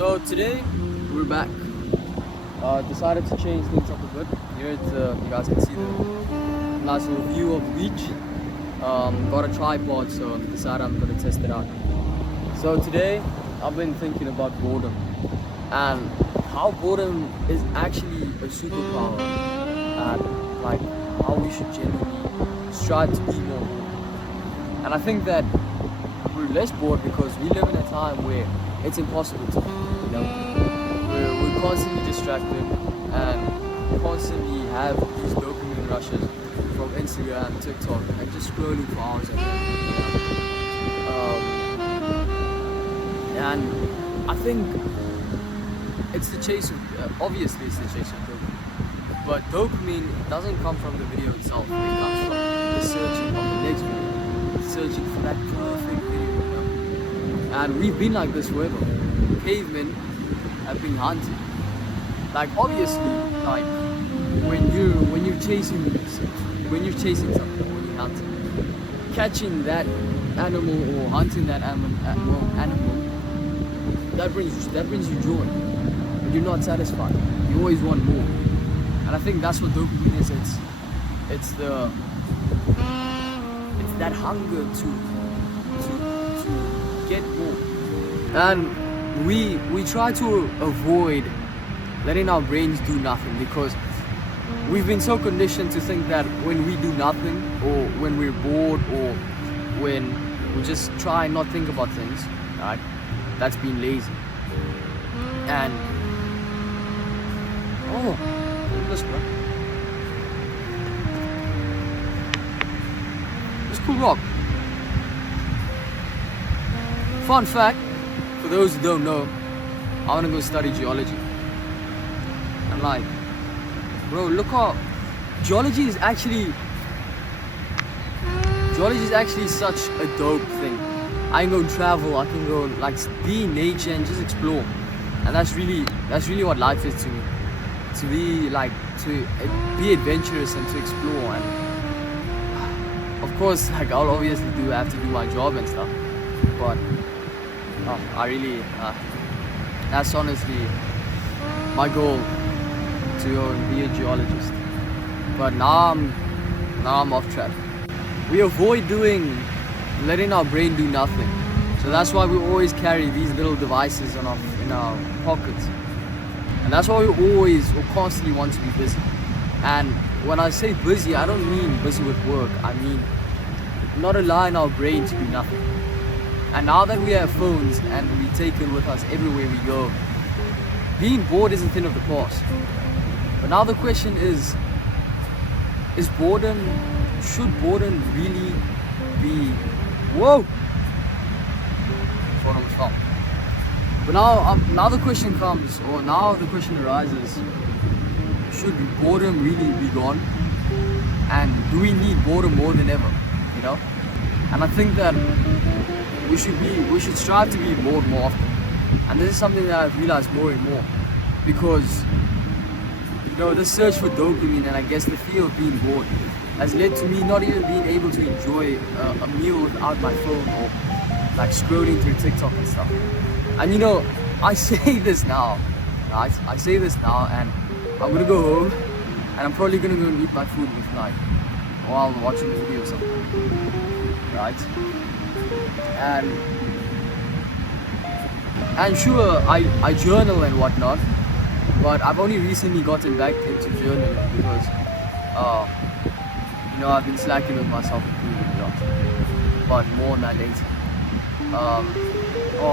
So today we're back. Decided to change things up a bit. Here you guys can see the nice little view of the beach. Got a tripod, so decided I'm gonna test it out. So today I've been thinking about boredom and how boredom is actually a superpower, and like how we should genuinely strive to be more. And I think that we're less bored because we live in a time where it's impossible to, we're constantly distracted and constantly have these dopamine rushes from Instagram, TikTok, and just scrolling for hours a day. And I think it's the chase of, obviously it's the chase of dopamine, but dopamine doesn't come from the video itself. It comes from the searching of the next video, searching for that perfect video. And we've been like this forever. Cavemen have been hunting. Like obviously, like when you're chasing something, when you're hunting, catching that animal or hunting that animal, that brings you joy. But you're not satisfied. You always want more. And I think that's what dopamine is. It's that hunger to get more. And we try to avoid letting our brains do nothing because we've been so conditioned to think that when we do nothing, or when we're bored, or when we just try and not think about things, right, that's being lazy. And look at this, bro. It's a cool rock. Fun fact, for those who don't know, I want to go study geology. And like, bro, look how geology is actually such a dope thing. I can go travel, I can go like be in nature and just explore. And that's really what life is to me. To be adventurous and to explore. And of course, like I'll obviously have to do my job and stuff. But that's honestly my goal, to go and be a geologist. But now I'm off track. We avoid letting our brain do nothing. So that's why we always carry these little devices in our pockets. And that's why we always or constantly want to be busy. And when I say busy, I don't mean busy with work. I mean not allowing our brain to do nothing. And now that we have phones and we take it with us everywhere we go, being bored is a thing of the past. But now the question is should boredom really be, whoa! Thought I was wrong. But now the question comes, or now the question arises, should boredom really be gone? And do we need boredom more than ever, you know? And I think that we should strive to be bored more often. And this is something that I've realized more and more, because the search for dopamine and I guess the fear of being bored has led to me not even being able to enjoy a meal without my phone, or like scrolling through TikTok and stuff. And I say this now, right? I say this now, and I'm gonna go home and I'm probably gonna go and eat my food with night while I'm watching a video or something, right? And sure, I journal and whatnot, but I've only recently gotten back into journaling because I've been slacking with myself a lot. But more on that later.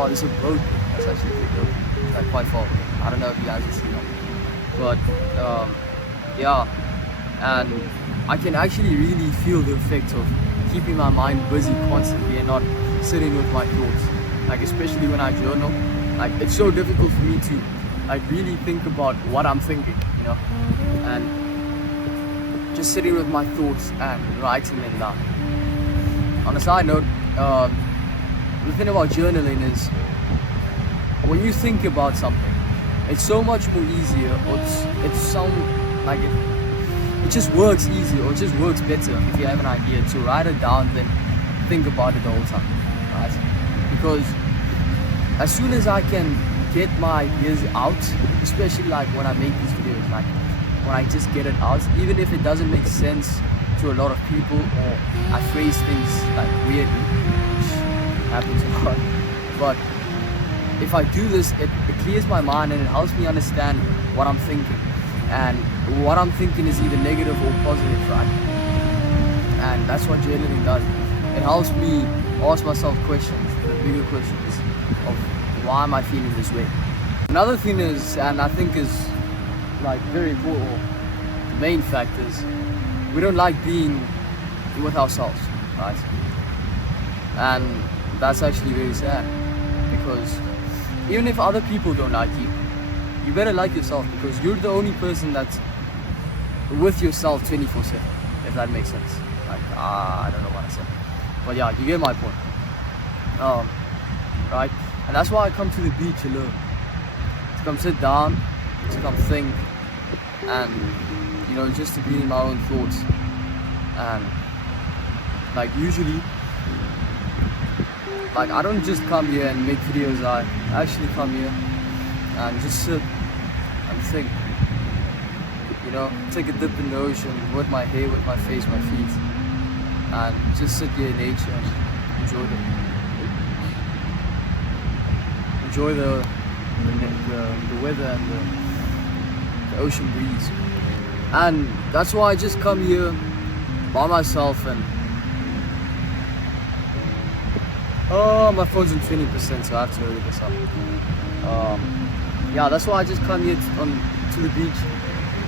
There's a boat. That's actually pretty dope. It's like quite far. I don't know if you guys can see that, but and I can actually really feel the effect of keeping my mind busy constantly and not sitting with my thoughts. Like especially when I journal, like it's so difficult for me to like really think about what I'm thinking, and just sitting with my thoughts and writing them down. On a side note, the thing about journaling is when you think about something, it's so much more easier, or it just works easier, or it just works better if you have an idea to write it down than think about it the whole time, right? Because as soon as I can get my ideas out, especially like when I make these videos, like when I just get it out, even if it doesn't make sense to a lot of people, or I phrase things like weirdly, which happens a lot. But if I do this, it clears my mind and it helps me understand what I'm thinking. And what I'm thinking is either negative or positive, right? And that's what journaling does. It helps me ask myself questions, the bigger questions of why am I feeling this way. Another thing is, and I think is like very important, the main fact is we don't like being with ourselves, right? And that's actually very sad, because even if other people don't like you, you better like yourself, because you're the only person that's with yourself 24/7, if that makes sense. Like, I don't know what I said, but yeah, you get my point. Right? And that's why I come to the beach alone, to come sit down, to come think, and just to be in my own thoughts. And like usually, like I don't just come here and make videos, I actually come here and just sit and think, take a dip in the ocean with my hair, with my face, my feet, and just sit here in nature and enjoy the weather and the ocean breeze. And that's why I just come here by myself. And my phone's on 20%, so I have to hurry this up. Yeah, that's why I just come here to the beach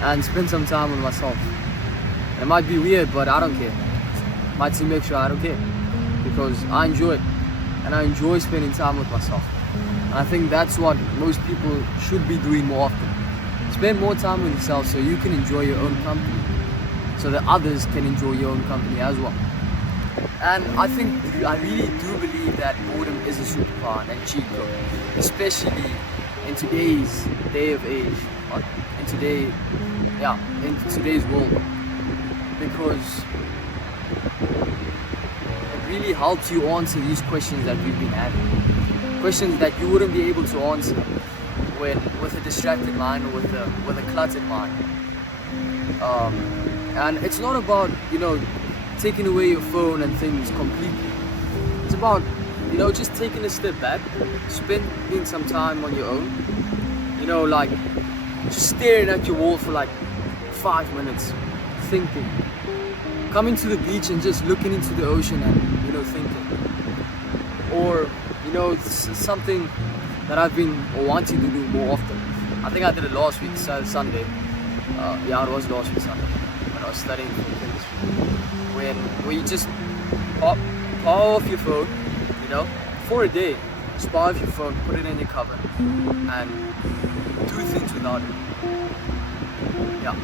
and spend some time with myself. It might be weird, but I don't care. It might seem extra, I don't care, because I enjoy it, and I enjoy spending time with myself. And I think that's what most people should be doing more often. Spend more time with yourself so you can enjoy your own company, so that others can enjoy your own company as well. And I really do believe that boredom is a superpower and cheat code, especially in today's day of age, in today's world, because it really helps you answer these questions that we've been having, questions that you wouldn't be able to answer with a distracted mind or with a cluttered mind. And it's not about taking away your phone and things completely. It's about just taking a step back, spending some time on your own, like just staring at your wall for like 5 minutes, thinking, coming to the beach and just looking into the ocean and thinking. Or something that I've been wanting to do more often. I think I did it last week, Sunday. Yeah, it was last week Sunday when I was studying for chemistry. When you just power off your phone, for a day. Just power off your phone, put it in your cupboard, and do things without it. Yeah.